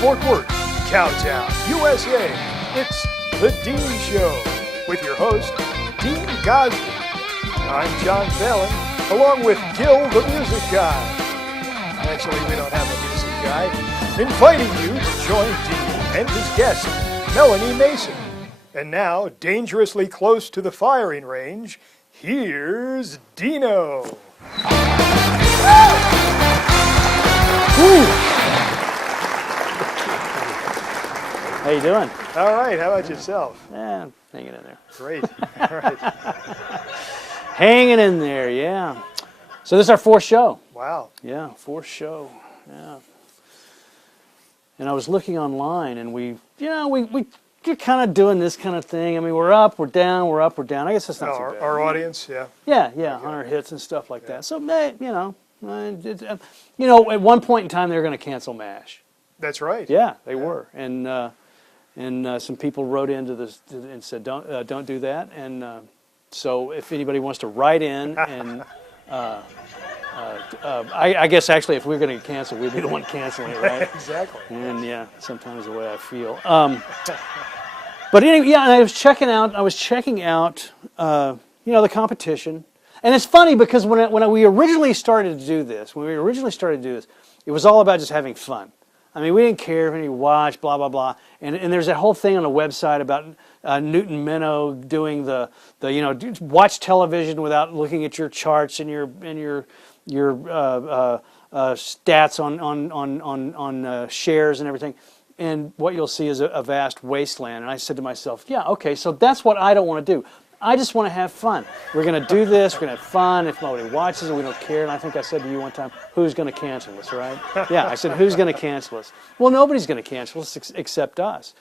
Fort Worth, Cowtown, USA, it's The Dean Show with your host, Dean Gosby. I'm John Fallon, along with Gil the Music Guy. Actually, we don't have a music guy. Inviting you to join Dean and his guest, Melanie Mason. And now, dangerously close to the firing range, here's Dino. How you doing? All right, how about yourself? Yeah, hanging in there. Great, all right. Hanging in there, yeah. So this is our fourth show. Wow. Yeah, fourth show, yeah. And I was looking online, and we're kind of doing this kind of thing. I mean, we're up, we're down, we're up, we're down. I guess that's not too bad. Our audience, yeah. Yeah, okay. On our hits and stuff like that. So, at one point in time, they were going to cancel MASH. That's right. Yeah, they were. And some people wrote into this and said, don't do that. And so if anybody wants to write in and... I guess actually if we were going to get canceled, we'd be the one canceling it, right? Exactly. And yeah, sometimes the way I feel. But anyway, yeah, and I was checking out, the competition. And it's funny because when we originally started to do this, it was all about just having fun. I mean, we didn't care if anybody watched, blah, blah, blah. And there's that whole thing on the website about Newton Minow doing the watch television without looking at your charts and your stats on shares and everything. And what you'll see is a vast wasteland. And I said to myself, yeah, okay, so that's what I don't want to do. I just want to have fun. We're going to do this. We're going to have fun. If nobody watches it, we don't care. And I think I said to you one time, who's going to cancel us, right? Yeah, I said, who's going to cancel us? Well, nobody's going to cancel us except us.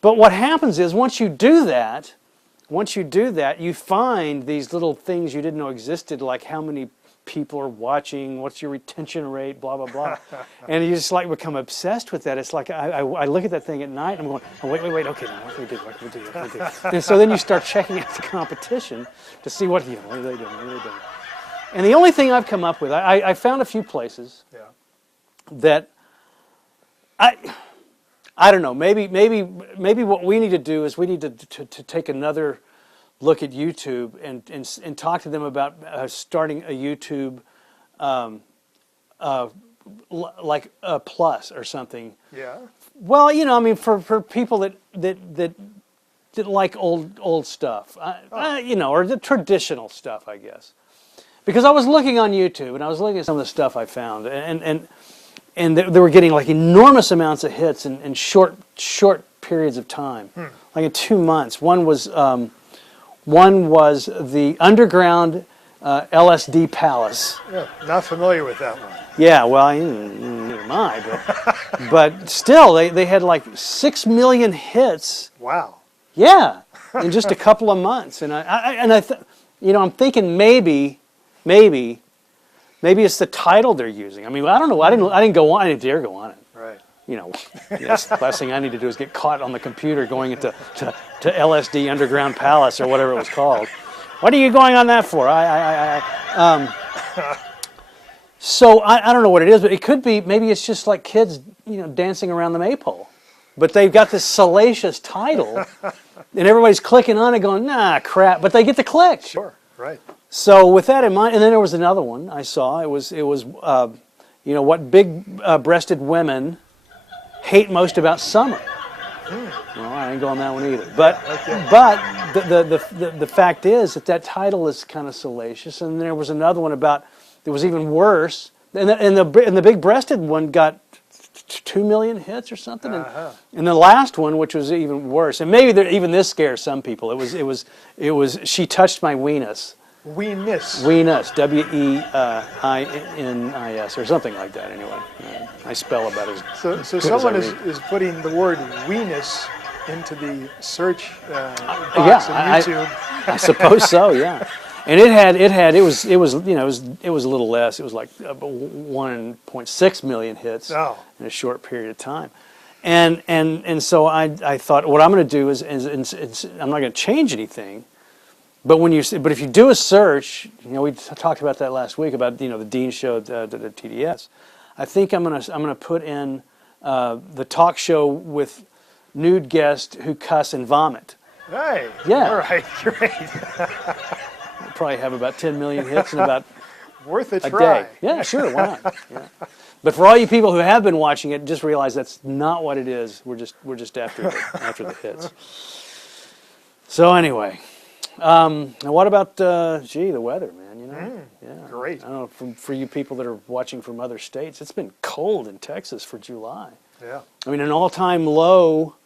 But what happens is once you do that, you find these little things you didn't know existed, like how many people are watching, what's your retention rate, blah, blah, blah. And you just become obsessed with that. It's like I look at that thing at night and I'm going, oh, wait, okay, now what can we do? And so then you start checking out the competition to see what are they doing. And the only thing I've come up with, I found a few places that I don't know, maybe what we need to do is we need to take another look at YouTube and talk to them about starting a YouTube like a plus or something. Yeah. Well, for people that like old stuff, or the traditional stuff, I guess. Because I was looking on YouTube and I was looking at some of the stuff I found, and they were getting like enormous amounts of hits in short periods of time, like in 2 months. One was the underground LSD Palace. Yeah, not familiar with that one. Yeah, well, neither am I, but still, they had like 6 million hits. Wow. Yeah, in just a couple of months, and I'm thinking maybe it's the title they're using. I mean, I don't know. I didn't go on. I didn't dare go on it. Right. Yes, the last thing I need to do is get caught on the computer going into to LSD Underground Palace or whatever it was called. What are you going on that for? So I don't know what it is, but it could be, maybe it's just like kids, dancing around the maypole. But they've got this salacious title, and everybody's clicking on it going, nah, crap, but they get to click. Sure, right. So with that in mind, and then there was another one I saw. It was what big-breasted women hate most about summer. Well, I ain't going that one either. But the fact is that title is kind of salacious. And there was another one that was even worse. And the big-breasted one got 2 million hits or something. And the last one, which was even worse, and maybe even this scares some people. It was She Touched My Weenus. Weenus. Weenus, W-E-I-N-I-S, or something like that. Anyway, I spell about as so someone is putting the word weenus into the search box on YouTube. I suppose so. Yeah, and it was a little less. It was like 1.6 million hits in a short period of time. And so I thought what I'm going to do is I'm not going to change anything. But if you do a search, we talked about that last week about the Dean Show, the TDS. I think I'm gonna put in the talk show with nude guests who cuss and vomit. Hey. Yeah. All right. Great. We'll probably have about 10 million hits in about Worth a a try. day. Yeah, sure, why not? Yeah. But for all you people who have been watching it, just realize that's not what it is. We're just after the hits. So anyway, now what about the weather, man? You know, yeah, great. I don't know for you people that are watching from other states, it's been cold in Texas for July. Yeah. I mean, an all-time low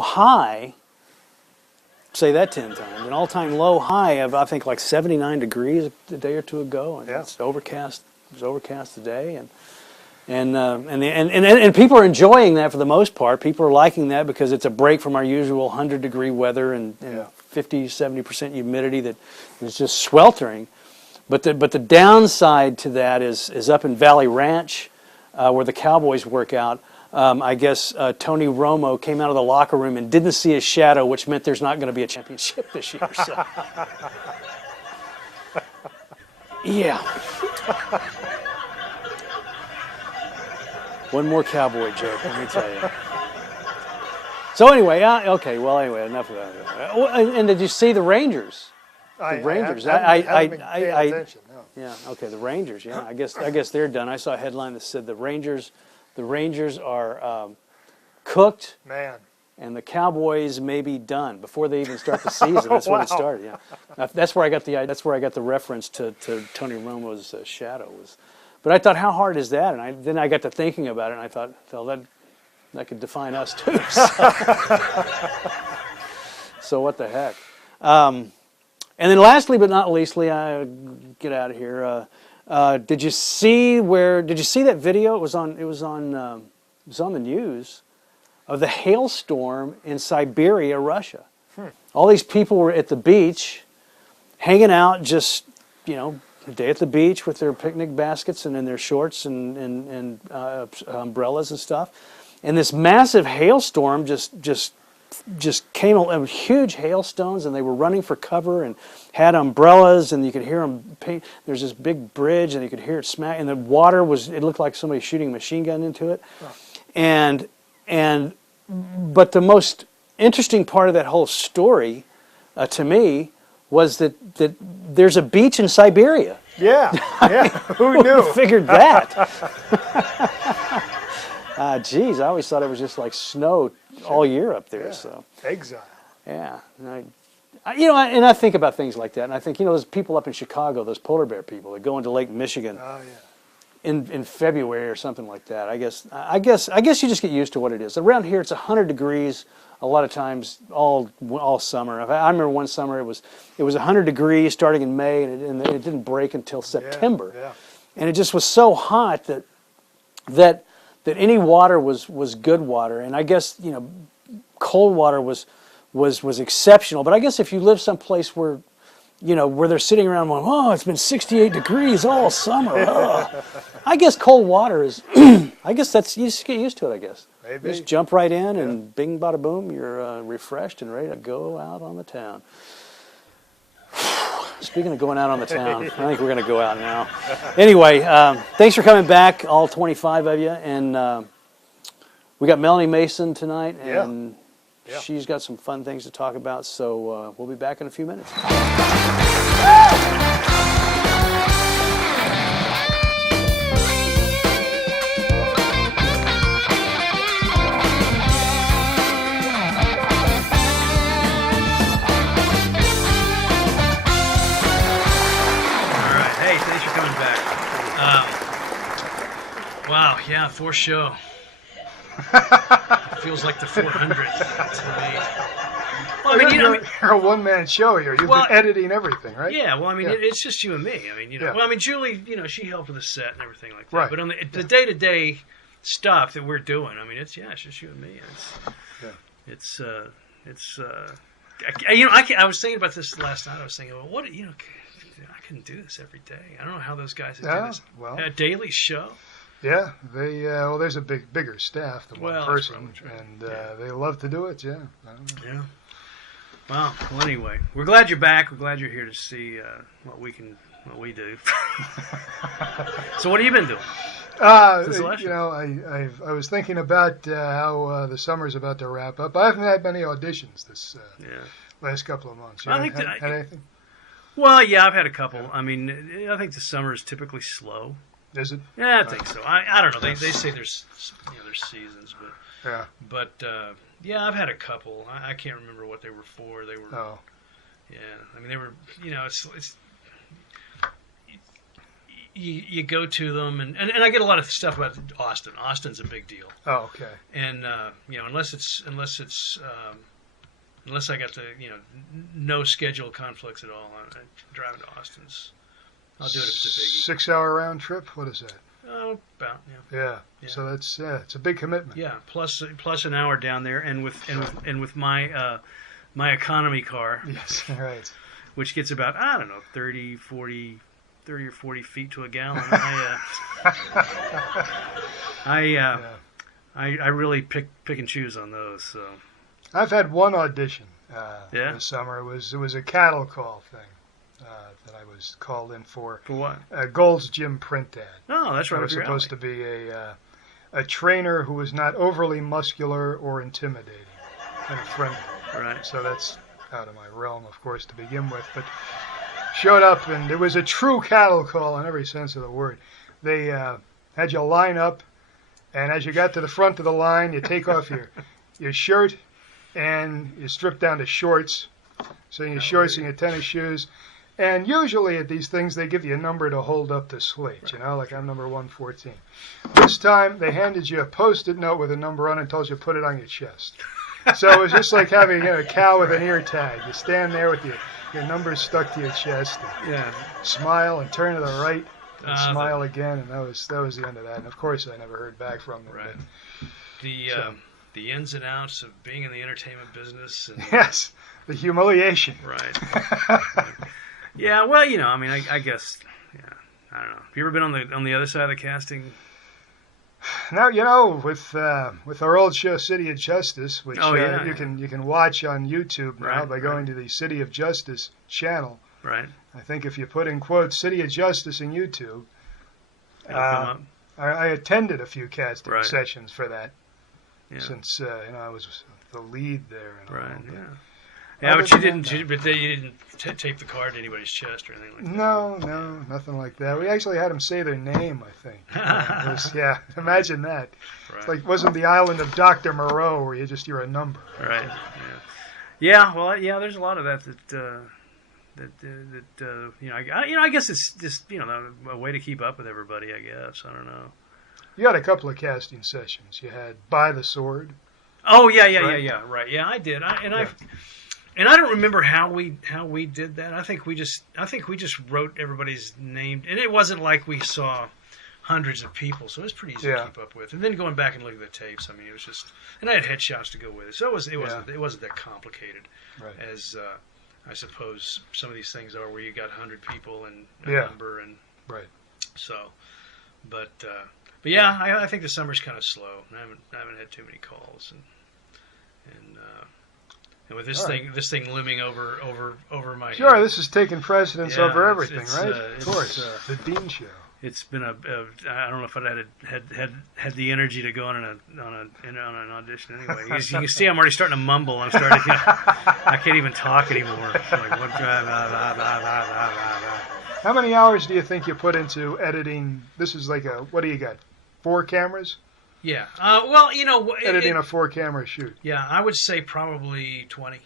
high. Say that 10 times. An all-time low high of I think like 79 degrees a day or two ago, and it's overcast. It was overcast today, and people are enjoying that for the most part. People are liking that because it's a break from our usual 100-degree weather and 50-70% humidity that is just sweltering. But the downside to that is up in Valley Ranch, where the Cowboys work out. I guess Tony Romo came out of the locker room and didn't see his shadow, which meant there's not going to be a championship this year. So. Yeah. One more Cowboy joke, let me tell you. So anyway, enough of that. And did you see the Rangers? Rangers. I haven't paid attention. No. Yeah. Okay. The Rangers. Yeah. I guess they're done. I saw a headline that said the Rangers are cooked. Man. And the Cowboys may be done before they even start the season. That's when it started. Yeah. That's where I got the reference to Tony Romo's shadow was. But I thought, how hard is that? And then I got to thinking about it, and I thought, well, that could define us too. So what the heck? And then lastly, but not leastly, I get out of here. Did you see that video? It was on the news of the hailstorm in Siberia, Russia. All these people were at the beach, hanging out, just a day at the beach with their picnic baskets and in their shorts and umbrellas and stuff. And this massive hailstorm just came, huge hailstones, and they were running for cover and had umbrellas, and you could hear them paint. There's this big bridge, and you could hear it smack, and the water it looked like somebody shooting a machine gun into it. Oh. But the most interesting part of that whole story, to me, was that there's a beach in Siberia. Yeah. Who knew? Who figured that? Geez, I always thought it was just like snow all year up there. Yeah. So exile. Yeah, and I think about things like that, and I think those people up in Chicago, those polar bear people that go into Lake Michigan. Oh yeah. In February or something like that. I guess you just get used to what it is. Around here, it's 100 degrees a lot of times all summer. I remember one summer it was 100 degrees starting in May, and it didn't break until September. Yeah. And it just was so hot that any water was good water. And I guess cold water was exceptional. But I guess if you live someplace where they're sitting around going, oh, it's been 68 degrees all summer. Oh. I guess cold water is, I guess you just get used to it, I guess. Maybe. You just jump right in and bing, bada, boom, you're refreshed and ready to go out on the town. Speaking of going out on the town, I think we're going to go out now. Anyway, thanks for coming back, all 25 of you. And we got Melanie Mason tonight, and she's got some fun things to talk about. So we'll be back in a few minutes. Wow, yeah, fourth show. It feels like the 400th to me. Well, you're a one-man show here. You've been editing everything, right? Yeah, well, it's just you and me. Julie, she helped with the set and everything like that. Right. But on the day-to-day stuff that we're doing, it's just you and me. I was thinking about this last night. I was thinking, well, I couldn't do this every day. I don't know how those guys do this. Well, a daily show. Yeah, there's a bigger staff than one person, and they love to do it. Yeah. Yeah. Well, anyway, we're glad you're back. We're glad you're here to see what we do. So, what have you been doing? Since the last You show? know, I was thinking about how the summer's about to wrap up. I haven't had many auditions this Yeah. last couple of months. You I haven't think had anything? Well, yeah, I've had a couple. I mean, I think the summer is typically slow. Is it? Yeah, I think so. I don't know. They say there's there's seasons, Yeah. but yeah, I've had a couple. I can't remember what they were for. They were Oh. yeah. I mean, they were it's you go to them and I get a lot of stuff about Austin. Austin's a big deal, Oh, okay. and unless I got the no schedule conflicts at all, driving to Austin's. I'll do it if it's a biggie. 6-hour round trip. What is that? Oh, about Yeah. Yeah. So that's it's a big commitment. yeah, plus an hour down there, and with my my economy car, Yes. Right. which gets about 30 or 40 feet to a gallon. I really pick and choose on those. So I've had one audition Yeah? this summer. It was a cattle call thing that I was called in for. for what? Gold's Gym print ad. Oh, that's I right. was supposed to be a trainer who was not overly muscular or intimidating, kind of friendly. Right. So that's out of my realm, of course, to begin with. But showed up, and it was a true cattle call in every sense of the word. They had you line up, and as you got to the front of the line, you take off your shirt, and you strip down to shorts. So your shorts and your tennis shoes. And usually at these things, they give you a number to hold up the slate, like I'm number 114. This time, they handed you a Post-it note with a number on it and told you to put it on your chest. So it was just like having a cow with an ear tag. You stand there with your numbers stuck to your chest, and Yeah. smile and turn to the right, and Ah, smile again, and that was the end of that. And of course, I never heard back from them. Right. but- The ins and outs of being in the entertainment business. And, Yes, the humiliation. Right. Yeah. Well, I mean, I guess. Yeah. I don't know. Have you ever been on the other side of the casting? Now, with our old show City of Justice, which Oh, yeah, you can watch on YouTube now Right, by going to the City of Justice channel. Right. I think if you put in quotes City of Justice in YouTube, It'll come up. I attended a few casting Right. sessions for that, Yeah. since I was the lead there. And all, Right. but- Yeah. Yeah, Other but you than didn't. But you didn't tape the card to anybody's chest or anything like that. No, nothing like that. We actually had them say their name, I think. Yeah, imagine that. Right. It's like, wasn't the island of Dr. Moreau where you're a number. Right. Yeah. Yeah. Well, yeah. There's a lot of that. I guess it's just a way to keep up with everybody. I guess I don't know. You had a couple of casting sessions. You had By the Sword. Oh yeah. Right? Right. Yeah, I did. I don't remember how we did that. I think we just wrote everybody's name, and it wasn't like we saw hundreds of people, so it was pretty easy to keep up with. And then going back and looking at the tapes, I mean, it was just, and I had headshots to go with it, so it wasn't that complicated, Right. as I suppose some of these things are, where you got 100 people and a Yeah. number, and Right. so, but yeah, I think the summer's kind of slow. I haven't had too many calls, and with this All right. this thing looming over my Sure, head, this is taking precedence Yeah, over it's- everything, it's, right? it's, Of course. The Dean Show. it's been I don't know if I had the energy to go on an audition anyway. You can see I'm already starting to mumble. I can't even talk anymore. Like what? How many hours do you think you put into editing? This is like what do you got? 4 cameras? Yeah. Well, Editing a 4-camera shoot. Yeah, I would say probably 20.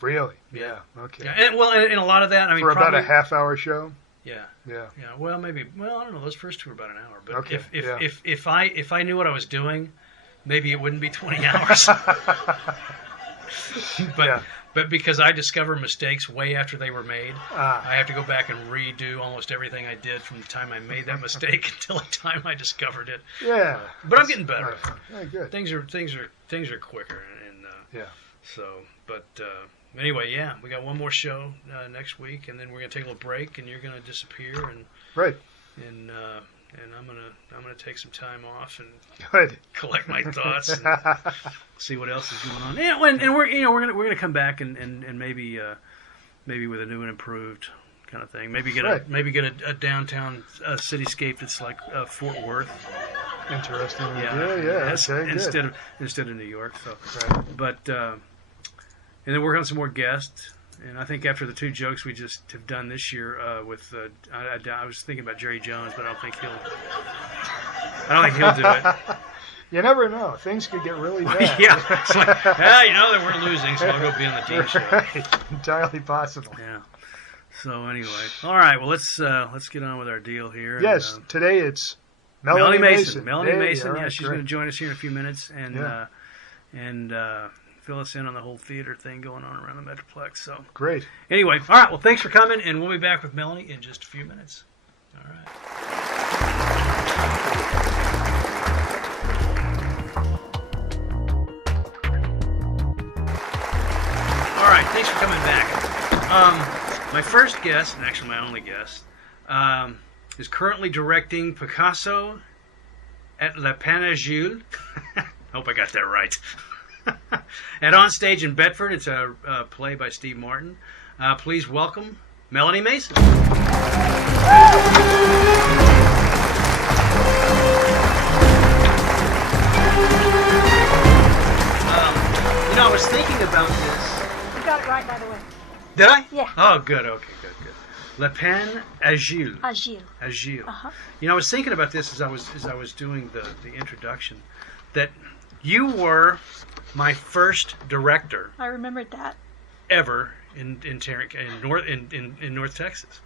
Really? Yeah. Okay. Yeah, and a lot of that, I mean, For about probably, a half-hour show? Yeah. Yeah. Yeah. Well, maybe. Well, I don't know. Those first two were about an hour. But Okay, yeah. if I knew what I was doing, maybe it wouldn't be 20 hours. But Yeah. but because I discover mistakes way after they were made, Ah. I have to go back and redo almost everything I did from the time I made that mistake until the time I discovered it. Yeah. But I'm getting better. Yeah, good. Things are quicker, and Yeah. so. But anyway, yeah, we got one more show next week, and then we're gonna take a little break, and you're gonna disappear, and Right. and I'm gonna take some time off and Good. collect my thoughts and see what else is going on. Yeah, and we're gonna come back and maybe with a new and improved kind of thing. Maybe get Right. a downtown cityscape that's like Fort Worth. Interesting. Yeah. Okay, good. Instead of New York. So, Right. but and then work on some more guests. And I think after the 2 jokes we just have done this year with, I was thinking about Jerry Jones, but I don't think he'll do it. You never know. Things could get really bad. Yeah, it's like, that we're losing, so I'll go be on the Dean Show. Right. Entirely possible. Yeah. So anyway, all right. Well, let's get on with our deal here. Yes, and, today it's Melanie Mason. Melanie Mason. All Yeah, right, she's great. going to join us here in a few minutes and fill us in on the whole theater thing going on around the Metroplex. So Great. anyway, all right. Well, thanks for coming, and we'll be back with Melanie in just a few minutes. All right. All right, thanks for coming back. My first guest, and actually my only guest, is currently directing Picasso at Lapin Agile. Hope I got that right. At On Stage in Bedford, it's a play by Steve Martin. Please welcome Melanie Mason. I was thinking about this. You got it right, by the way. Did I? Yeah. Oh, good. Okay, good. Lapin Agile. Agile. Agile. Uh-huh. I was thinking about this as I was doing the introduction, that you were my first director I remembered that. ever in North Texas.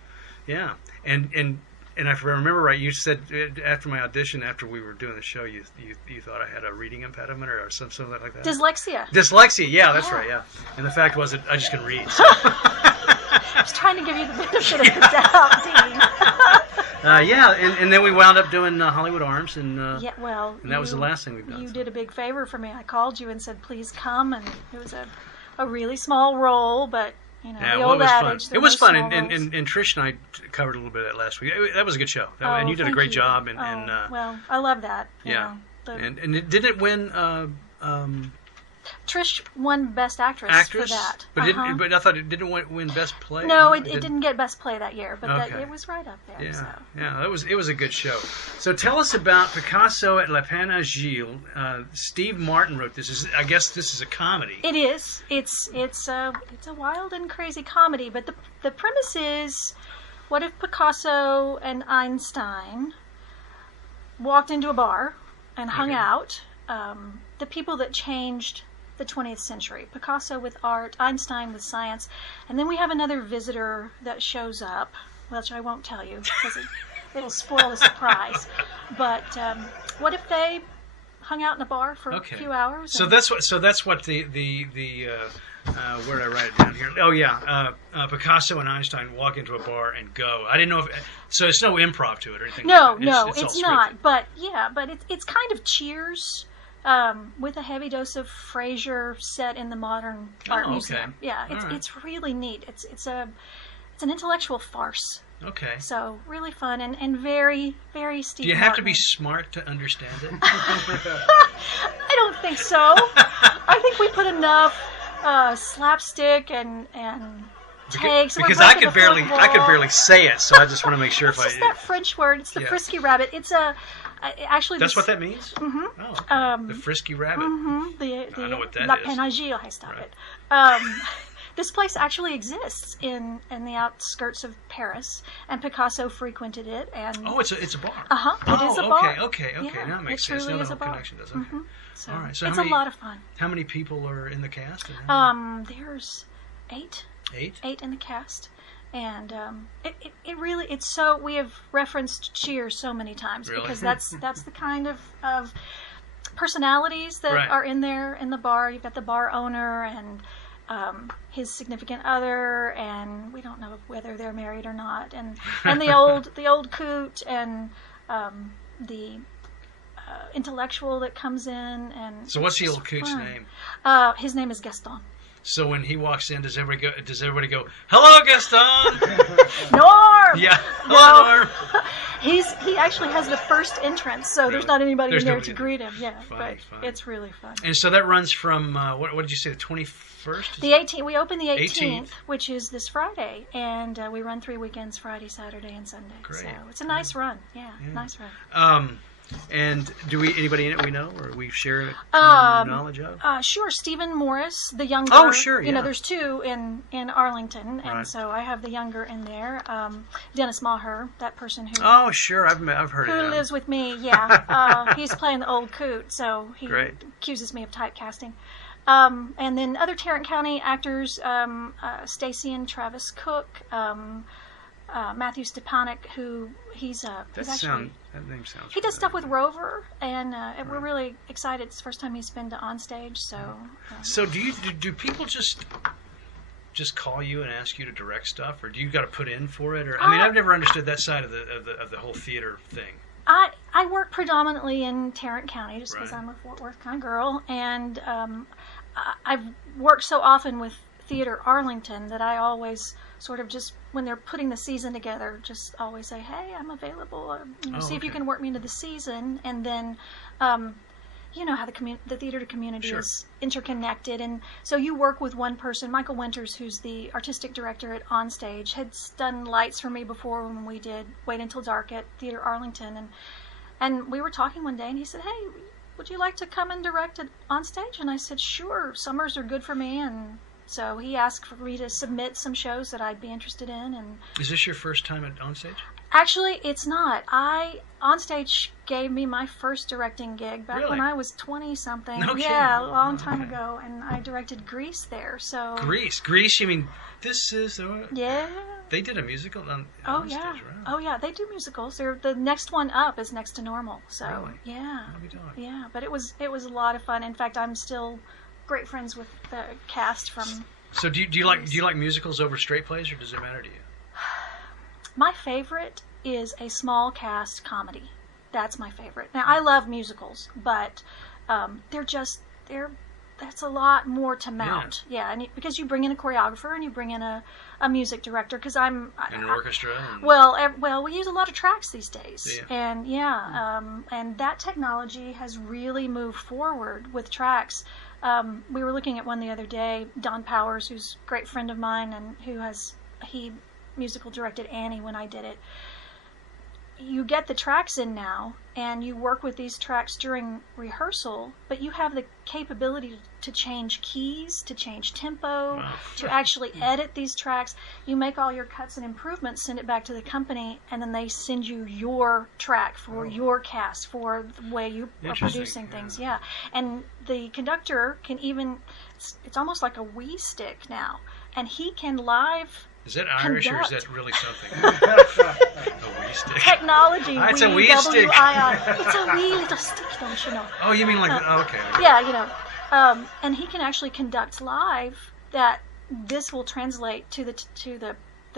Yeah, and if I remember right, you said after my audition, after we were doing the show, you thought I had a reading impediment or something like that. Dyslexia. Dyslexia. Yeah, that's Yeah. right. Yeah, and the fact was that I just can read. So. I was trying to give you the benefit of the doubt, Dean. And then we wound up doing Hollywood Arms, and Yeah, well, and that was the last thing we've done. You so. did a big favor for me. I called you and said, please come, and it was a really small role, but the well, old it was adage. fun. there It was are fun, small and roles. Trish and I covered a little bit of that last week. That was a good show, Oh, and you did a thank great you. job. Well, I love that. Yeah. The- And did it win Trish won Best Actress, actress? for that. But Uh-huh. but I thought it didn't win Best Play. No, it didn't get Best Play that year, but Okay. it was right up there. Yeah, So. yeah, it was a good show. So tell us about Picasso at Lapin Agile. Steve Martin wrote this. I guess this is a comedy. It is. It's a wild and crazy comedy, but the premise is, what if Picasso and Einstein walked into a bar and hung Okay. out? The people that changed the 20th century. Picasso with art, Einstein with science, and then we have another visitor that shows up, which I won't tell you because it'll spoil the surprise. But what if they hung out in a bar for Okay. a few hours? So and- that's what the where did I write it down here? Oh yeah, Picasso and Einstein walk into a bar and go. I didn't know so. It's no improv to it or anything. No, like that. no, all it's not. scripted. But it's kind of Cheers, with a heavy dose of Frasier set in the modern art okay. museum. Yeah, All right. it's really neat. It's an intellectual farce. Okay. So really fun and very, very Steve Do you have to be Martin. smart to understand it? I don't think so. I think we put enough slapstick and takes. We're Because I breaking could the fourth barely wall. say it, so I just want to make sure It's if just that French word. It's the Yeah. frisky rabbit. It's actually That's this, what that means. Mhm. Oh, okay. The frisky rabbit. The I know what that Lapin is. Agile, I stop Right. it. This place actually exists in the outskirts of Paris, and Picasso frequented it. And Oh, it's a bar. it is a bar. Okay. Yeah, now it makes it sense. truly Now is the a whole bar. connection does. Okay. So All right. So it's how many, a lot of fun. How many people are in the cast? There's 8 8? in the cast, and it really we have referenced Cheers so many times Really? because that's the kind of personalities that Right. are in there in the bar. You've got the bar owner and his significant other, and we don't know whether they're married or not, and the old coot and the intellectual that comes in. And So what's the it's old coot's fun. name? His name is Gaston. So when he walks in, does everybody go, "Hello, Gaston"? Norm. Yeah. No. Hello, Norm. He actually has the first entrance, so there's not anybody There's in there nobody to in greet him. Yeah, Fine, but fine. it's really fun. And so that runs from what did you say? The 21st? The 18th, we open the 18th, 18th. which is this Friday, and we run 3 weekends: Friday, Saturday, and Sunday. Great. So it's a nice run. Yeah, nice run. And do anybody in it we know, or we share common knowledge of? Sure, Stephen Morris, the younger. Oh, sure, yeah. You know, there's two in Arlington, and Right. so I have the younger in there. Dennis Maher, that person who. Oh, sure, I've heard Who of him. lives with me? Yeah, he's playing the old coot, so he Great. accuses me of typecasting. And then other Tarrant County actors, Stacy and Travis Cook, Matthew Stepanek, who he's actually. That name sounds. He does stuff with familiar. Rover, and we're really excited. It's the first time he's been to on stage, so. So do people just call you and ask you to direct stuff, or do you got to put in for it? Or I mean, I've never understood that side of the whole theater thing. I work predominantly in Tarrant County just because Right. I'm a Fort Worth kind of girl, and I've worked so often with Theater Arlington that I always sort of just, when they're putting the season together, just always say, hey, I'm available, see if you okay. can work me into the season, and then you know how the theater community Sure. is interconnected, and so you work with one person. Michael Winters, who's the artistic director at Onstage, had done lights for me before when we did Wait Until Dark at Theater Arlington, and we were talking one day, and he said, hey, would you like to come and direct at Onstage? And I said, sure, summers are good for me, and so he asked for me to submit some shows that I'd be interested in, and Is this your first time at onstage? actually, it's not. Onstage gave me my first directing gig back Really? when I was 20-something. No Yeah, kidding. a long time ago, and I directed Grease there. So Grease. You mean this is the? yeah. They did a musical on Oh onstage, yeah. right? Oh yeah. They do musicals. The next one up is Next to Normal. So Really? yeah. What are we doing? Yeah. But it was a lot of fun. In fact, I'm still great friends with the cast from. So do you like musicals over straight plays, or does it matter to you? My favorite is a small cast comedy. That's my favorite. Now I love musicals, but that's a lot more to mount. Yeah, and because you bring in a choreographer and you bring in a music director. Because I'm An orchestra. And, well, we use a lot of tracks these days, Yeah. and and that technology has really moved forward with tracks. We were looking at one the other day. Don Powers, who's a great friend of mine, and he musical directed Annie when I did it. You get the tracks in now, and you work with these tracks during rehearsal, but you have the capability to change keys, to change tempo, Wow. to actually edit these tracks. You make all your cuts and improvements, send it back to the company, and then they send you your track for your cast, for the way you are Interesting, producing things. Yeah. And the conductor can even, it's almost like a Wii stick now, and he can live Is that Irish or is conduct. that really something? A wee stick. technology. It's a wee stick. W-I-I. It's a wee little stick, don't you know? Oh, you mean like? Okay. Yeah, you know. And he can actually conduct live. That this will translate to the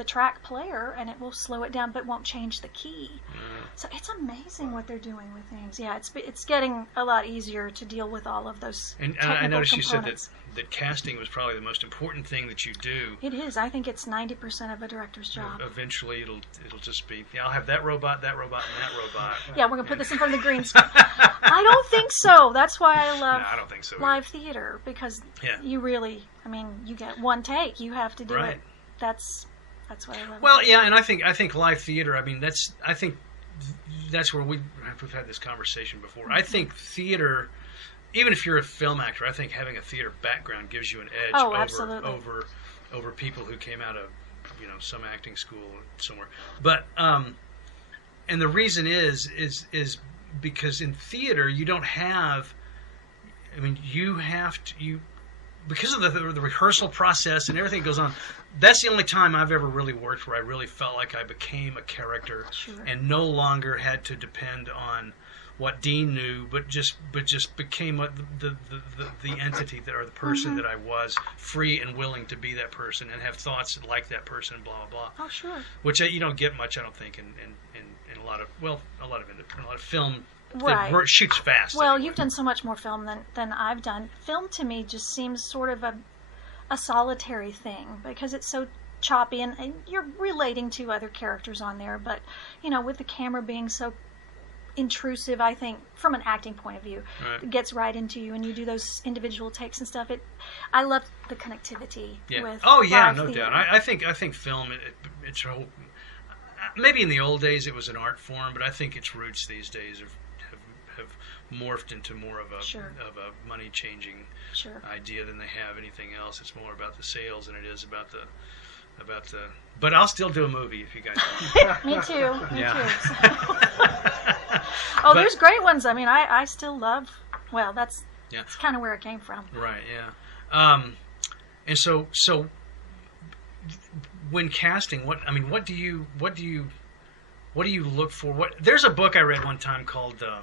track player, and it will slow it down, but won't change the key. So it's amazing what they're doing with things. Yeah, it's getting a lot easier to deal with all of those. And technical I noticed you components. said that casting was probably the most important thing that you do. It is. I think it's 90% of a director's job. Eventually, it'll just be. Yeah, I'll have that robot, and that robot. Yeah, we're gonna put this in front of the green screen. I don't think so. That's why I love No, I don't think so. live theater, because Yeah. you really, you get one take. You have to do Right. it. That's what I love. Well, about it. yeah, and I think live theater. I mean, that's where we've had this conversation before. Mm-hmm. I think theater, even if you're a film actor, I think having a theater background gives you an edge Oh, absolutely. over people who came out of some acting school somewhere. But and the reason is because in theater you don't have. I mean, because of the rehearsal process and everything that goes on. That's the only time I've ever really worked where I really felt like I became a character Sure. and no longer had to depend on what Dean knew, but just became the entity that, or the person that I was, free and willing to be that person and have thoughts like that person, blah blah blah. Oh, sure. Which you don't get much, I don't think, in a lot of film Right. that shoots fast. Well, anyway. you've done so much more film than I've done. Film to me just seems sort of a solitary thing because it's so choppy, and you're relating to other characters on there, but with the camera being so intrusive, I think from an acting point of view, Right. it gets right into you, and you do those individual takes and stuff. I love the connectivity with live no theater. doubt. I think film it's maybe in the old days it was an art form, but I think its roots these days have morphed into more of a Sure. money changing Sure. idea than they have anything else. It's more about the sales than it is about the. But I'll still do a movie if you guys want. Me too. Me Yeah. too. Oh, there's great ones. I mean, I still love. Well, that's kind of where it came from. Right. Yeah. And so when casting, what do you look for? There's a book I read one time called the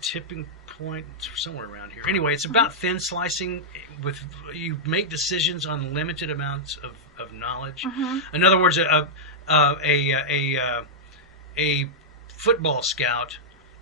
Tipping Point, somewhere around here. Anyway, it's about thin slicing. You make decisions on limited amounts of knowledge. In other words, a football scout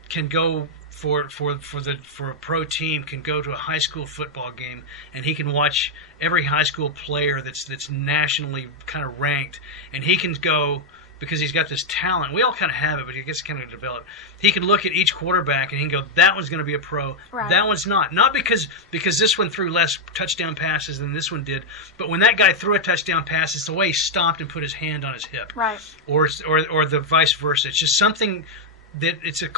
can go for a pro team, can go to a high school football game, and he can watch every high school player that's nationally kind of ranked, and he can go, because he's got this talent. We all kind of have it, but he gets kind of developed. He can look at each quarterback and he can go, that one's going to be a pro. Right. That one's not. Not because this one threw less touchdown passes than this one did, but when that guy threw a touchdown pass, it's the way he stopped and put his hand on his hip. Right. Or the vice versa. It's just something that it's a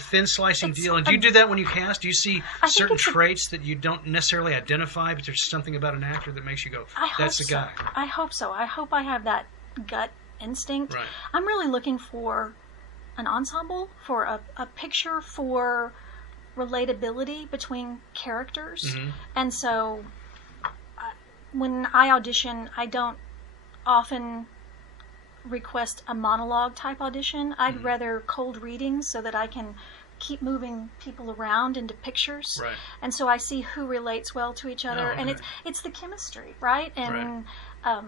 thin slicing deal. And do you do that when you cast? Do you see certain traits that you don't necessarily identify, but there's something about an actor that makes you go, that's the guy? I hope so. I hope I have that gut instinct. Right. I'm really looking for an ensemble, for a picture for relatability between characters. And so when I audition, I don't often request a monologue type audition. I'd rather cold readings so that I can keep moving people around into pictures. Right. And so I see who relates well to each other. Oh, okay. And it's the chemistry, right? And Right.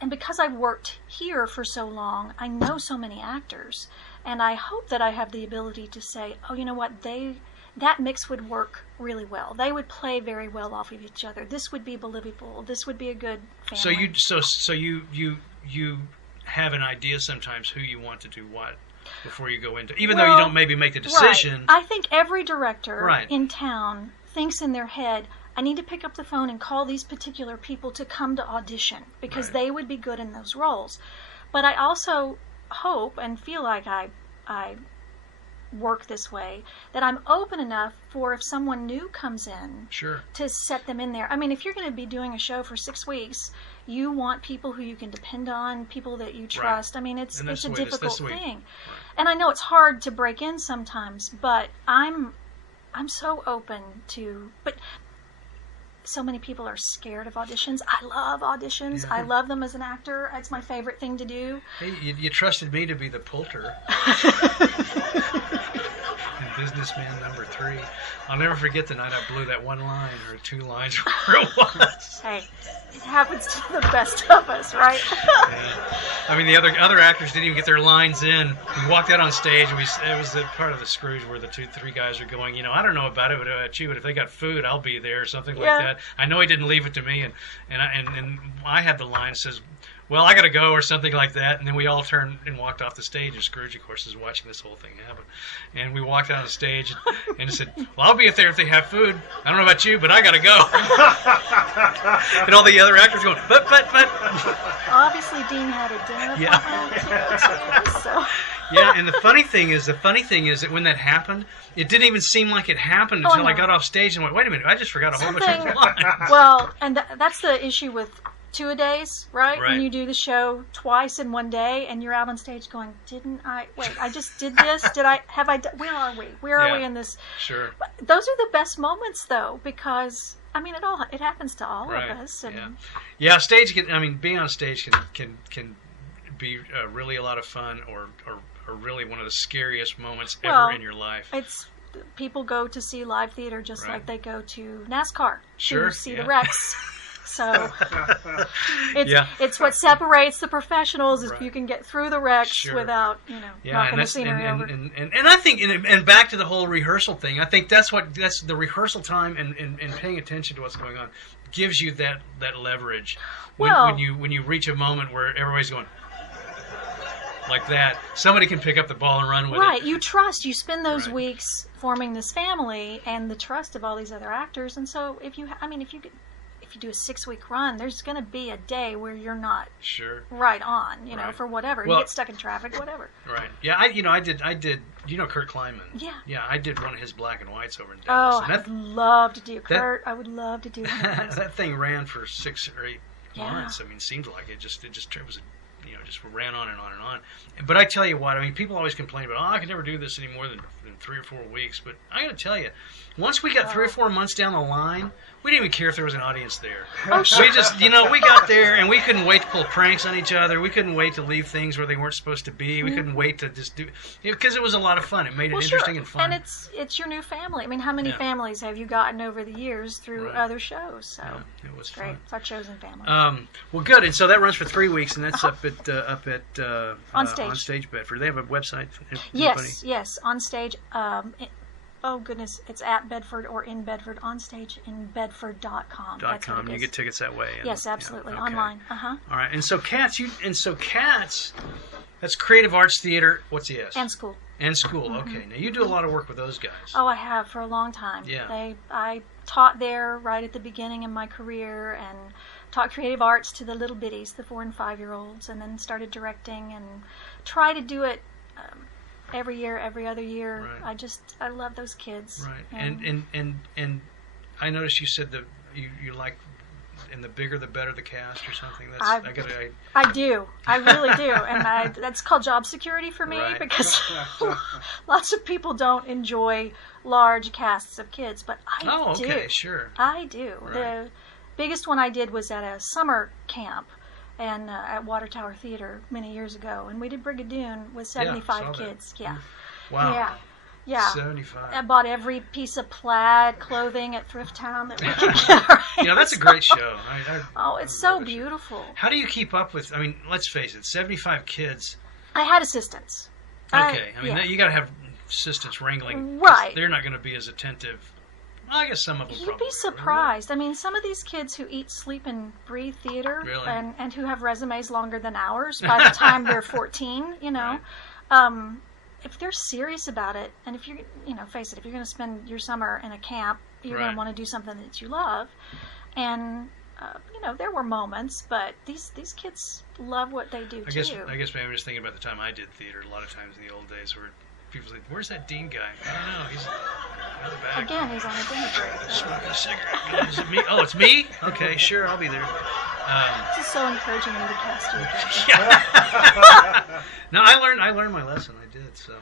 And because I've worked here for so long, I know so many actors, and I hope that I have the ability to say, oh, you know what, that mix would work really well. They would play very well off of each other. This would be believable. This would be a good family. So you have an idea sometimes who you want to do what before you go into, even though you don't maybe make the decision. Right. I think every director Right. in town thinks in their head, I need to pick up the phone and call these particular people to come to audition because Right. they would be good in those roles. But I also hope and feel like I work this way, that I'm open enough for if someone new comes in Sure. to set them in there. I mean, if you're going to be doing a show for 6 weeks, you want people who you can depend on, people that you trust. I mean, it's And that's a the way difficult Right. thing. And I know it's hard to break in sometimes, but I'm so open to, but so many people are scared of auditions. I love auditions. Yeah. I love them as an actor. It's my favorite thing to do. Hey, you trusted me to be the Poulter. In Businessman number 3. I'll never forget the night I blew that one line or 2 lines, whatever it was. Hey, it happens to the best of us, right? Yeah. I mean, the other actors didn't even get their lines in. We walked out on stage, and it was the part of the Scrooge where the 3 guys are going, I don't know about it, but if they got food, I'll be there, or something like that. I know he didn't leave it to me, and I had the line that says, well, I got to go, or something like that. And then we all turned and walked off the stage, and Scrooge, of course, is watching this whole thing happen. And we walked out on the stage and said, well, I'll be there if they have food. I don't know about you, but I got to go. And all the other actors going, but. Obviously, Dean had a dinner appointment too, so. Yeah, and the funny thing is that when that happened, it didn't even seem like it happened until I got off stage and went, wait a minute, I just forgot a whole bunch of lines. Well, and that's the issue with two-a-days, right? Right. When you do the show twice in one day, and you're out on stage going, I just did this? Where are we? Where are we in this? Sure. But those are the best moments, though, because, I mean, it happens to all Right. of us. And Yeah, being on stage can be really a lot of fun or really one of the scariest moments ever in your life. It's people go to see live theater just Right. like they go to NASCAR Sure, to see the yeah. wrecks. So Yeah. it's what separates the professionals is Right. you can get through the wrecks Sure. without knocking the scenery over. And I think and back to the whole rehearsal thing. I think that's the rehearsal time and paying attention to what's going on gives you that leverage when you reach a moment where everybody's going like that. Somebody can pick up the ball and run with it. Right, you spend those Right. weeks forming this family and the trust of all these other actors, and so if you if you do a 6-week run, there's going to be a day where you're not Sure. right on, you know, Right. for whatever. Well- You get stuck in traffic, whatever. Right. Yeah. I did. You know Kurt Kleinman. Yeah. Yeah. I did one of his black and whites over in Dallas. Oh, And I would love to do Kurt. I would love to do one of those. that thing ran for 6 or 8 Yeah. months. I mean, it seemed like it was just ran on and on and on. But I tell you what, I mean, people always complain about, I can never do this any more than 3 or 4 weeks. But I got to tell you, once we got 3 or 4 months down the line, we didn't even care if there was an audience there. Oh, sure. We just, we got there and we couldn't wait to pull pranks on each other. We couldn't wait to leave things where they weren't supposed to be. We couldn't wait to just do, because it was a lot of fun. It made it interesting and fun. And it's your new family. I mean, how many Yeah. families have you gotten over the years through Right. other shows? So Yeah, it was it's great. fun. It's our chosen family. Well, good. And so that runs for 3 weeks, and that's up at On Stage. On Stage Bedford. They have a website. Yes, on stage. Oh goodness, it's at Bedford or in Bedford, on stage in Bedford.com. That's what .com. it You is. get tickets that way. And, Yes, absolutely, yeah, okay. online. All right. And so Cats, that's Creative Arts Theater. What's the S? And school. And school. Okay. Now you do a lot of work with those guys. Oh, I have for a long time. Yeah. I taught there right at the beginning of my career and taught creative arts to the little bitties, the 4 and 5-year-olds, and then started directing and try to do it every year, every other year. Right. I love those kids. Right. And I noticed you said that you like, and the bigger the better the cast or something. I do. I really do. And that's called job security for me Right. because lots of people don't enjoy large casts of kids, but I do. Okay, sure. I do. Right. The biggest one I did was at a summer camp and at Water Tower Theater many years ago, and we did Brigadoon with 75 saw that. kids. Yeah. Wow. Yeah. 75. I bought every piece of plaid clothing at Thrift Town that we could get. Right? That's a great show. It's I so love it. beautiful. How do you keep up with? I mean, let's face it, 75 kids. I had assistants. Okay, yeah. You got to have assistants wrangling. 'cause Right. They're not going to be as attentive. Well, I guess some of them. You'd probably be will. surprised. I mean, some of these kids who eat, sleep, and breathe theater Really? and who have resumes longer than ours by the time they're 14, if they're serious about it, and if you're, face it, if you're going to spend your summer in a camp, you're going Right. to want to do something that you love. And, there were moments, but these kids love what they do I too. guess maybe I'm just thinking about the time I did theater. A lot of times in the old days, where people say, "Where's that Dean guy?" I don't know. He's in the back. Again, he's on a dinner break. Smoking a cigarette. Is it me? Oh, it's me. Okay, sure, I'll be there. This is so encouraging of the cast. No, I learned my lesson. I did so.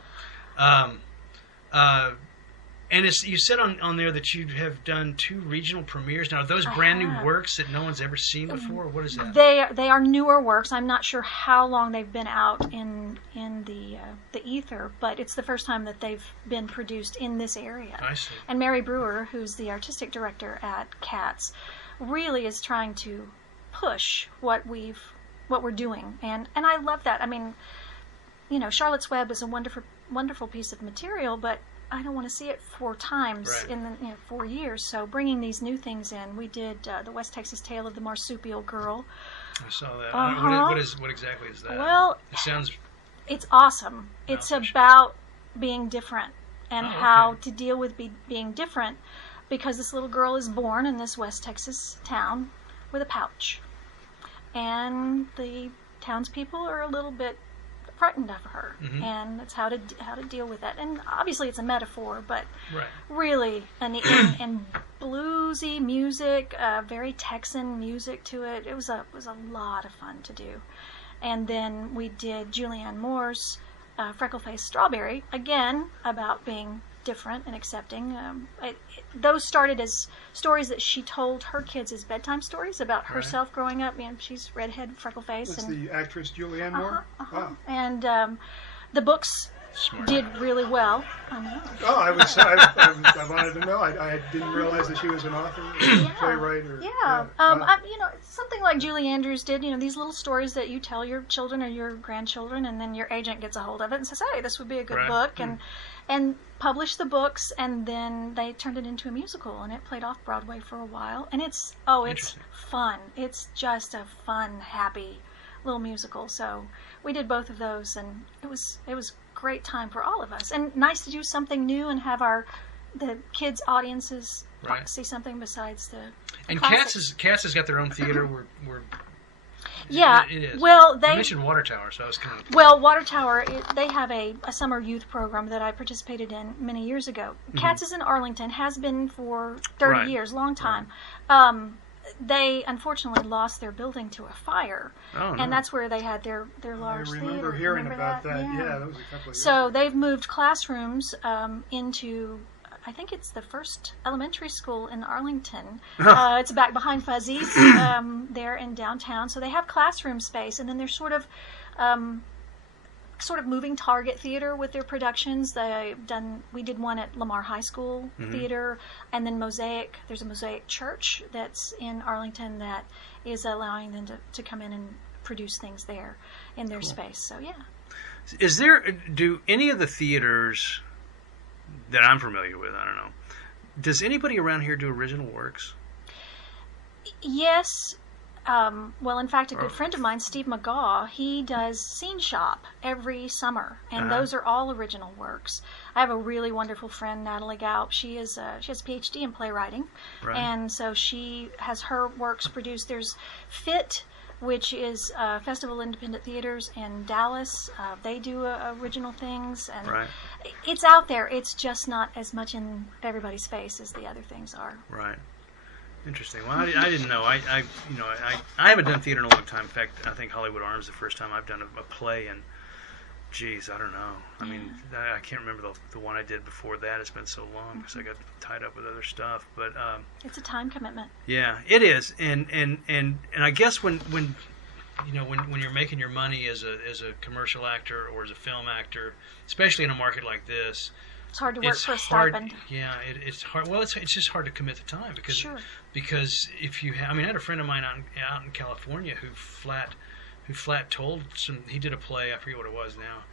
And you said on there that you have done 2 regional premieres. Now, are those brand new works that no one's ever seen before? What is that? They are newer works. I'm not sure how long they've been out in the ether, but it's the first time that they've been produced in this area. I see. And Mary Brewer, who's the artistic director at Cats, really is trying to push what we're doing, and I love that. I mean, Charlotte's Web is a wonderful piece of material, but I don't want to see it 4 times Right. in the 4 years. So bringing these new things in, we did the West Texas Tale of the Marsupial Girl. I saw that. Uh-huh. What exactly is that? Well, it sounds. it's awesome. It's Nonfiction. about being different and Oh, how okay. to deal with being different, because this little girl is born in this West Texas town with a pouch, and the townspeople are a little bit frightened of her, Mhm. and it's how to deal with that. And obviously, it's a metaphor, but Right. really, and bluesy music, very Texan music to it. It was a lot of fun to do. And then we did Julianne Moore's Freckle-Faced Strawberry, again about being different and accepting. Those started as stories that she told her kids as bedtime stories about Right. herself growing up. She's redhead, freckle-faced, That's and the actress Julianne Moore? Wow. and the books Smart. did really well. I know. Oh, I wanted to know. I didn't realize that she was an author, or playwright, or Yeah, wow. something like Julie Andrews did. These little stories that you tell your children or your grandchildren, and then your agent gets a hold of it and says, "Hey, this would be a good Right. book," and publish the books, and then they turned it into a musical, and it played off Broadway for a while, and it's Interesting. fun. It's just a fun, happy little musical. So we did both of those, and it was great time for all of us, and nice to do something new and have our the kids' audiences Right. see something besides the And classics. Cats has got their own theater. Yeah, it is. well, You they mentioned Water Tower, so I was kind of... Well, Water Tower, they have a summer youth program that I participated in many years ago. Cats is in Arlington, has been for 30 Right. years, long time. They unfortunately lost their building to a fire, Oh, no. and that's where they had their I large remember theater. hearing Remember about that. Yeah. Yeah, that was a couple of years So ago. they've moved classrooms into, I think it's the first elementary school in Arlington. It's back behind Fuzzy's there in downtown. So they have classroom space, and then they're sort of moving target theater with their productions. We did one at Lamar High School Theater, and then Mosaic. There's a Mosaic Church that's in Arlington that is allowing them to come in and produce things there in their space. So yeah. Do any of the theaters that I'm familiar with, I don't know, does anybody around here do original works? Yes. Well, in fact, a good friend of mine, Steve McGaw, he does Scene Shop every summer, and those are all original works. I have a really wonderful friend, Natalie Gaup. She has a PhD in playwriting, and so she has her works produced. There's FIT, which is Festival of Independent Theaters in Dallas. They do original things, and it's out there. It's just not as much in everybody's face as the other things are. Right. Interesting. Well, I didn't know. I haven't done theater in a long time. In fact, I think Hollywood Arms is the first time I've done a play, and geez, I don't know. I mean, I can't remember the one I did before that. It's been so long because I got tied up with other stuff. But it's a time commitment. Yeah, it is. And I guess when you're making your money as a commercial actor or as a film actor, especially in a market like this, it's hard to work for a stipend. Yeah, it's hard. Well, it's just hard to commit the time because if you I had a friend of mine out in California who flat told he did a play, I forget what it was now.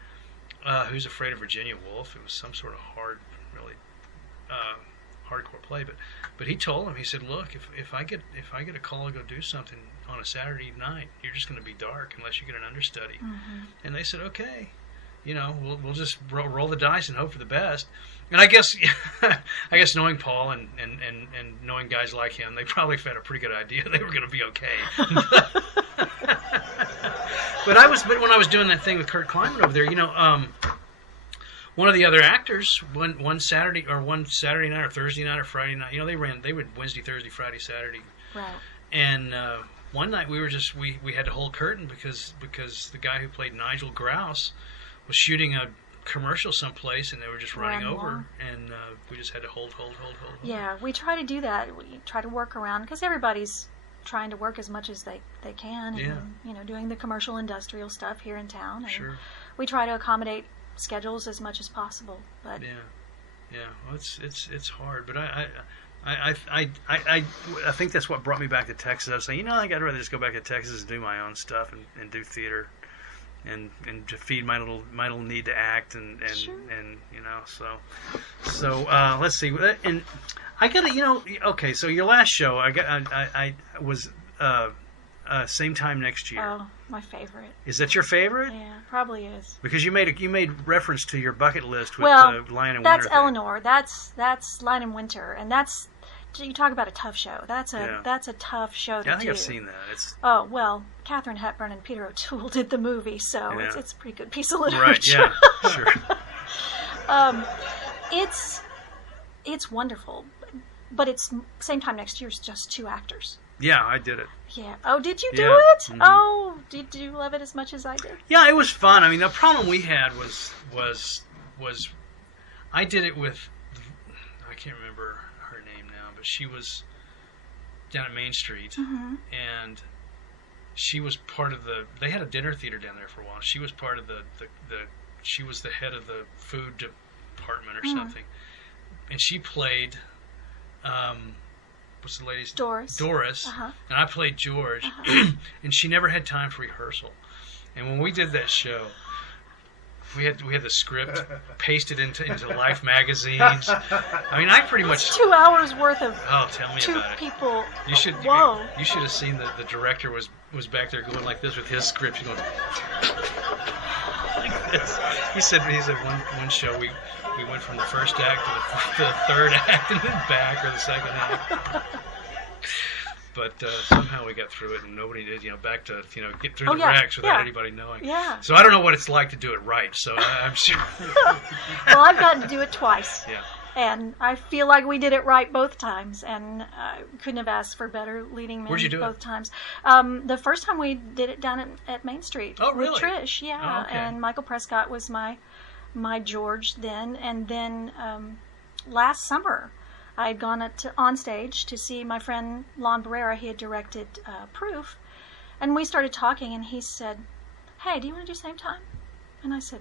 Who's Afraid of Virginia Woolf? It was some sort of hardcore play, but he told him, he said, look, if I get a call to go do something on a Saturday night, you're just going to be dark unless you get an understudy. And they said, okay. We'll just roll the dice and hope for the best. And I guess knowing Paul and knowing guys like him, they probably had a pretty good idea they were going to be okay. But when I was doing that thing with Kurt Kleinman over there, one of the other actors one Saturday night or Thursday night or Friday night, they would Wednesday, Thursday, Friday, Saturday. Right. And one night we had to hold curtain because the guy who played Nigel Grouse was shooting a commercial someplace, and they were just running over, and we just had to hold. Yeah, we try to do that. We try to work around, because everybody's trying to work as much as they can, and doing the commercial industrial stuff here in town. And we try to accommodate schedules as much as possible. But well, it's hard, but I think that's what brought me back to Texas. I was saying, I think I'd rather just go back to Texas and do my own stuff and do theater. And to feed my little need to act and so let's see, and I gotta okay, so your last show I was same time next year. Oh, my favorite. Is that your favorite? Yeah, probably is. Because you made reference to your bucket list with Lion and Winter. That's Eleanor. That's Lion and Winter, and that's, you talk about a tough show. That's a tough show to do. I think I've seen that. Oh, well, Katharine Hepburn and Peter O'Toole did the movie, so it's a pretty good piece of literature. Right, yeah, sure. It's wonderful, but it's same time next year is just 2 actors. Yeah, I did it. Yeah. Oh, did you do it? Mm-hmm. Oh, did you love it as much as I did? Yeah, it was fun. The problem we had was I did it with, I can't remember her name now, but she was down at Main Street, and she was part of they had a dinner theater down there for a while. She was part of she was the head of the food department or something, and she played, what's the lady's name? Doris, and I played George, and she never had time for rehearsal. And when we did that show, we had the script pasted into Life magazines. I pretty much 2 hours worth of. Oh, tell me 2 about it. people. You should. Whoa! You should have seen the director was back there going like this with his script. He's going like this. He said one show we We went from the first act to the third act and then back, or the second act. But somehow we got through it, and nobody did. Back to get through the Rex without anybody knowing. Yeah. So I don't know what it's like to do it right. So I'm sure. Well, I've gotten to do it twice. Yeah. And I feel like we did it right both times, and I couldn't have asked for better leading men. Where'd you do both it? times. The first time we did it down at Main Street. Oh, really? With Trish, yeah. Oh, okay. And Michael Prescott was my George then. And then last summer, I had gone on stage to see my friend Lon Barrera. He had directed Proof, and we started talking, and he said, "Hey, do you want to do Same Time?" And I said,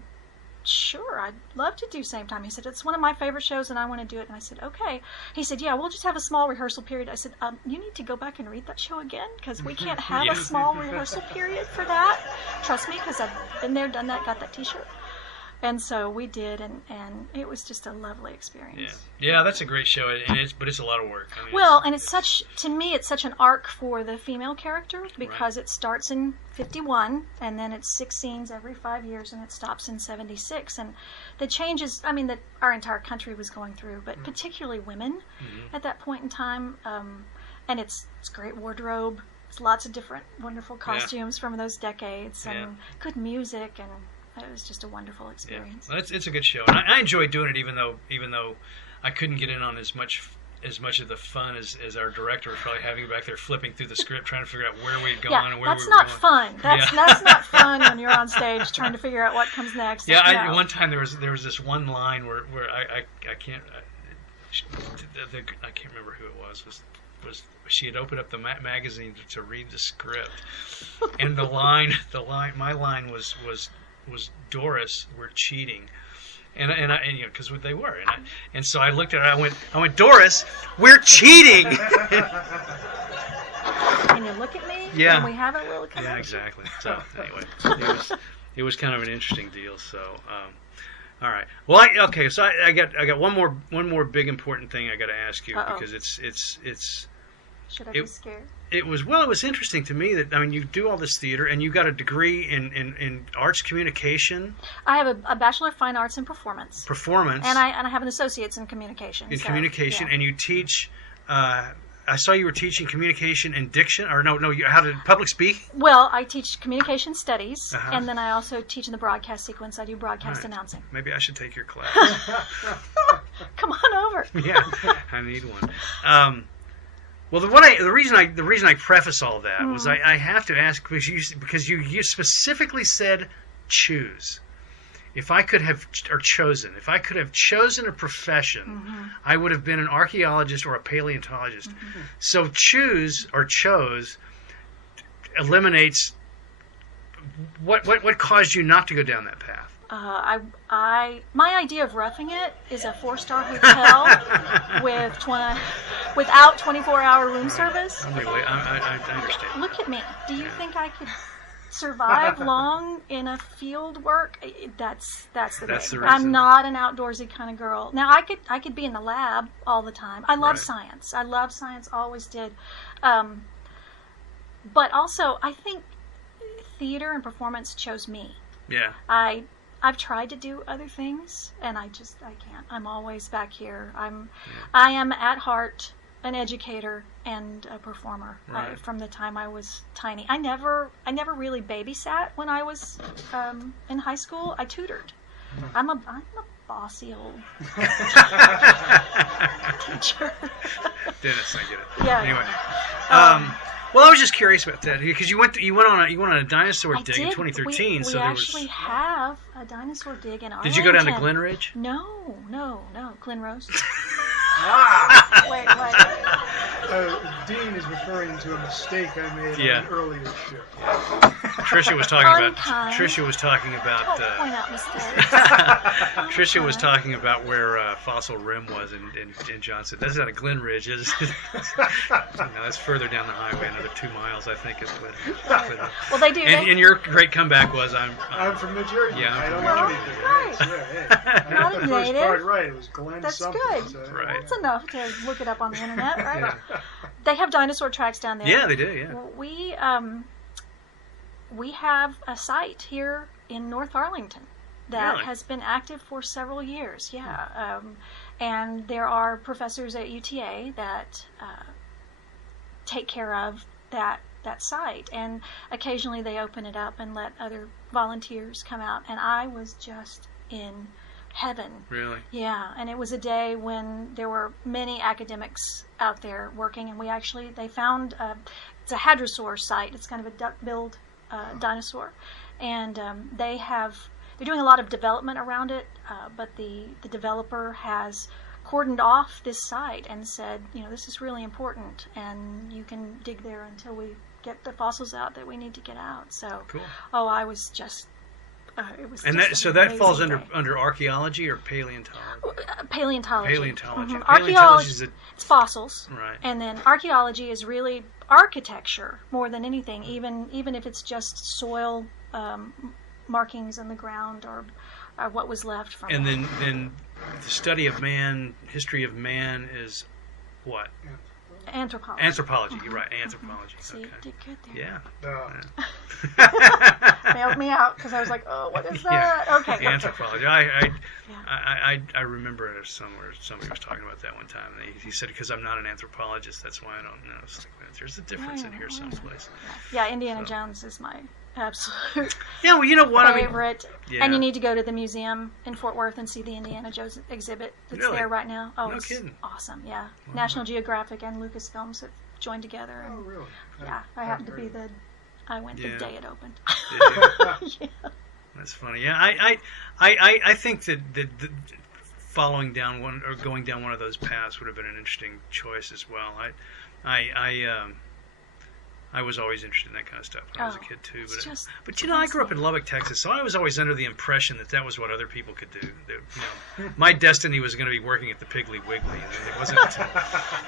"Sure, I'd love to do Same Time." He said, "It's one of my favorite shows and I want to do it." And I said, "Okay." He said, "Yeah, we'll just have a small rehearsal period." I said, "You need to go back and read that show again, because we can't have a small rehearsal period for that. Trust me, because I've been there, done that, got that t-shirt." And so we did, and it was just a lovely experience. Yeah, that's a great show, but it's a lot of work. I mean, Well, and to me, it's such an arc for the female character, because it starts in 51, and then it's 6 scenes every 5 years, and it stops in 76. And the changes, that our entire country was going through, but particularly women at that point in time. And it's great wardrobe. It's lots of different wonderful costumes from those decades, and good music, and it was just a wonderful experience. Yeah. Well, it's a good show, and I enjoyed doing it, even though I couldn't get in on as much of the fun as our director was probably having back there, flipping through the script, trying to figure out where we'd gone and where we were going. That's not fun. That's not fun when you're on stage trying to figure out what comes next. Yeah, one time there was this one line where I can't remember who it was she had opened up the magazine to read the script, and my line was Doris, we're cheating. And because they were, and so I looked at her. I went, Doris, we're cheating. And you look at me. Yeah. And we have a little connection. Yeah, exactly. So anyway, it was kind of an interesting deal. So, all right. Well, So I got one more big important thing I got to ask you. Because it's. Should I be scared? It was interesting to me that you do all this theater, and you got a degree in arts communication. I have a Bachelor of Fine Arts in Performance. And I have an Associate's in Communication. And you teach. I saw you were teaching communication and diction, or no, how to public speak. Well, I teach communication studies, and then I also teach in the broadcast sequence. I do broadcast announcing. Maybe I should take your class. Come on over. Yeah, I need one. Well, the reason I preface all that was I have to ask, because you specifically said choose. If I could have chosen a profession, I would have been an archaeologist or a paleontologist. So chose eliminates what caused you not to go down that path. My idea of roughing it is a 4-star hotel without 24-hour room service. I understand. Look at me. Do you think I could survive long in a field work? That's the reason. I'm not an outdoorsy kind of girl. Now I could be in the lab all the time. I love science. I love science. Always did. But also I think theater and performance chose me. Yeah. I've tried to do other things, and I can't. I'm always back here. I am at heart an educator and a performer. From the time I was tiny. I never really babysat when I was in high school. I tutored. I'm a bossy old teacher. Dennis, I get it. Yeah. Anyway. Well, I was just curious about that, because you went on a dinosaur dig in 2013. We actually have a dinosaur dig in Arlington. Did you go down to Glen Ridge? No, Glen Rose. Wait. Dean is referring to a mistake I made in an earlier show. Trisha was talking about. Don't point out mistakes. Trisha was talking about where Fossil Rim was, and John said, "That's not a Glen Ridge. That's further down the highway, another 2 miles, I think, is Glen Ridge." Well, they do. And your great comeback was, I'm from New Jersey. Yeah, I don't know anything. Right. I got the first part right. It was Glen That's something. good. So, right. That's enough to look it up on the internet, right? They have dinosaur tracks down there. Yeah, they do. Yeah. We have a site here in North Arlington that Really? has been active for several years. Yeah, and there are professors at UTA that take care of that site, and occasionally they open it up and let other volunteers come out. And I was just in heaven. Really? Yeah, and it was a day when there were many academics out there working, and they found it's a hadrosaur site. It's kind of a duck-billed dinosaur, and they're doing a lot of development around it, but the developer has cordoned off this site and said, this is really important, and you can dig there until we get the fossils out that we need to get out. So, Cool. I was just. It was And just that falls amazing day. under archaeology or paleontology? Paleontology. Paleontology. Mhm. Paleontology Archaeology is it's fossils, right. and then archaeology is really architecture more than anything. Even if it's just soil markings in the ground or what was left from. And that. then the study of man, history of man is what? Anthropology. Anthropology. You're right. Anthropology. See, Okay. you did good there. Yeah. Bailed me out because I was like, oh, what is Yeah. that? Okay. Anthropology. I remember it somewhere. Somebody was talking about that one time. He said, because I'm not an anthropologist, that's why I don't know. It's like, there's a difference in here someplace. Yeah, Indiana Jones is my absolute Yeah, well, you know what? favorite. Yeah. And you need to go to the museum in Fort Worth and see the Indiana Jones exhibit that's Really? there right now. Oh, No it's kidding. awesome. Yeah. National Geographic and Lucasfilms have joined together. Oh, And, really? yeah, I happened to be I went the Yeah. day it opened. Did you? Yeah. That's funny. Yeah, I think that following down one or going down one of those paths would have been an interesting choice as well. I was always interested in that kind of stuff when I was a kid too. But I grew up in Lubbock, Texas, so I was always under the impression that was what other people could do. My destiny was going to be working at the Piggly Wiggly. And it wasn't until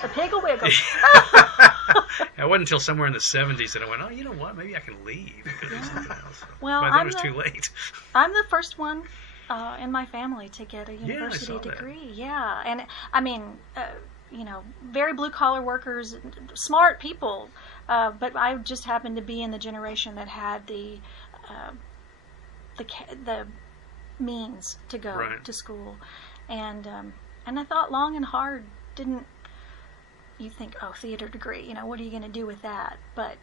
The Piggle Wiggle. it wasn't until somewhere in the 70s that I went, oh, you know what? Maybe I can leave and go do something else. Well, but then it was too late. I'm the first one in my family to get a I university saw that. degree. Yeah, and I mean, very blue collar workers, smart people. But I just happened to be in the generation that had the means to go Right. to school, and I thought long and hard. Didn't you think, oh, theater degree? What are you going to do with that? But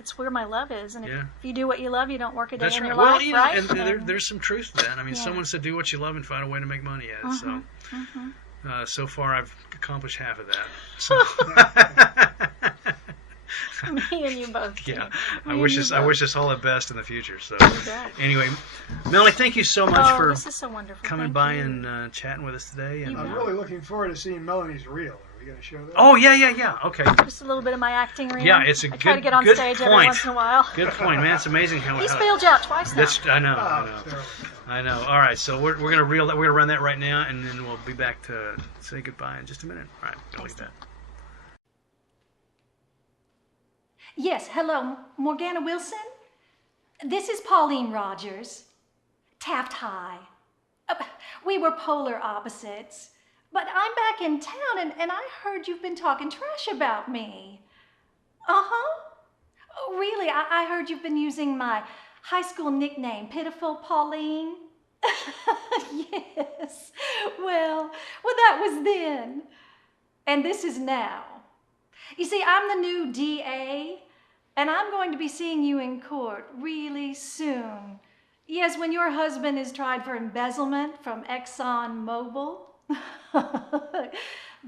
it's where my love is, and Yeah. if you do what you love, you don't work a day That's in right. your Well, life, right? and there's some truth to that. I mean, Yeah. someone said do what you love and find a way to make money at it. So, so far I've accomplished half of that. So. Me and you both. Yeah, Me I and wish you us both. all the best in the future. So, bet. anyway, Melanie, thank you so much for This is so wonderful. coming Thank by you. and chatting with us today. And, I'm really looking forward to seeing Melanie's reel. Are we going to show that? oh yeah. Okay. Just a little bit of my acting reel. Yeah, it's a I try to good- get on good stage every point. once in a while. Good point, man. It's amazing how. He's how failed you out twice now. that's, I know. Terrible. I know. All right, so we're gonna run that right now, and then we'll be back to say goodbye in just a minute. All right, go like that. Yes, hello, Morgana Wilson? This is Pauline Rogers, Taft High. We were polar opposites, but I'm back in town and I heard you've been talking trash about me. Uh-huh. Oh, really, I heard you've been using my high school nickname, Pitiful Pauline. Yes, well, that was then. And this is now. You see, I'm the new DA, and I'm going to be seeing you in court really soon. Yes, when your husband is tried for embezzlement from ExxonMobil.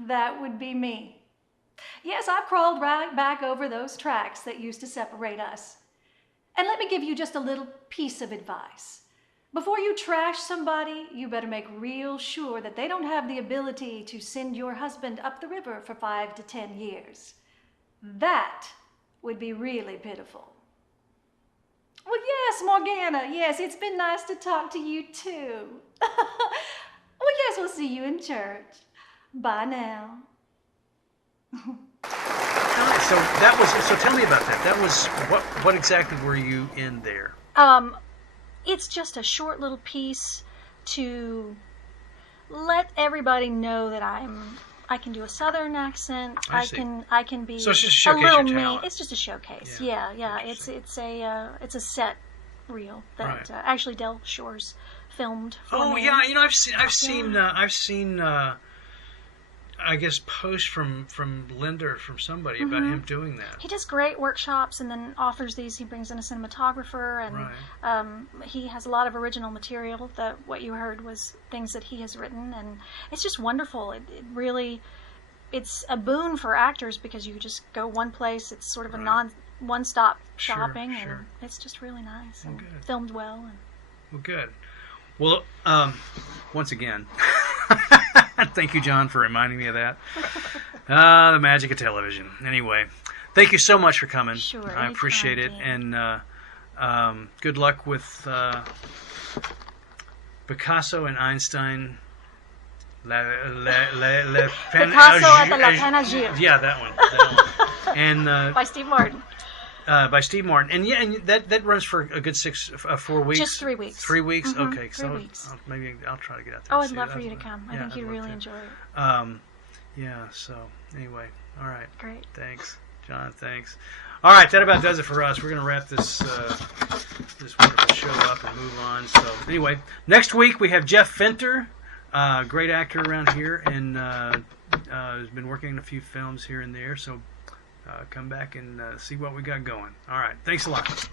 That would be me. Yes, I've crawled right back over those tracks that used to separate us. And let me give you just a little piece of advice. Before you trash somebody, you better make real sure that they don't have the ability to send your husband up the river for 5 to 10 years. That would be really pitiful. Well, yes, Morgana, yes, it's been nice to talk to you too. Well, yes, we'll see you in church. Bye now. So tell me about that. That was what exactly were you in there? It's just a short little piece to let everybody know that I can do a Southern accent. I see. I can be So it's just to a showcase little your mean. talent. It's just a showcase. Yeah. It's a set real. That Right. actually Del Shores filmed. For Oh me. yeah, I've seen I guess posts from Linda or from somebody about him doing that. He does great workshops and then offers these. He brings in a cinematographer, and he has a lot of original material. That what you heard was things that he has written, and it's just wonderful. It really, it's a boon for actors because you just go one place. It's sort of a one-stop shopping, and it's just really nice and filmed well. And Well, good. Well, once again, thank you, John, for reminding me of that. The magic of television. Anyway, thank you so much for coming. Sure, I appreciate it. anytime, Dean. And good luck with Picasso and Einstein. Picasso at the Lapin Agile. Yeah, that one. And By Steve Martin. by Steve Martin, and that runs for a good 4 weeks. Just 3 weeks. 3 weeks, Mhm, okay. 3 weeks. Maybe I'll try to get out there. Oh, and I'd see love it. for you to come. I think you'd I'd love really to. enjoy it. Yeah. So anyway, all right. Great. Thanks, John. Thanks. All right, that about does it for us. We're gonna wrap this this wonderful show up and move on. So anyway, next week we have Jeff Fenter, great actor around here, and has been working in a few films here and there. So come back and see what we got going. All right, thanks a lot.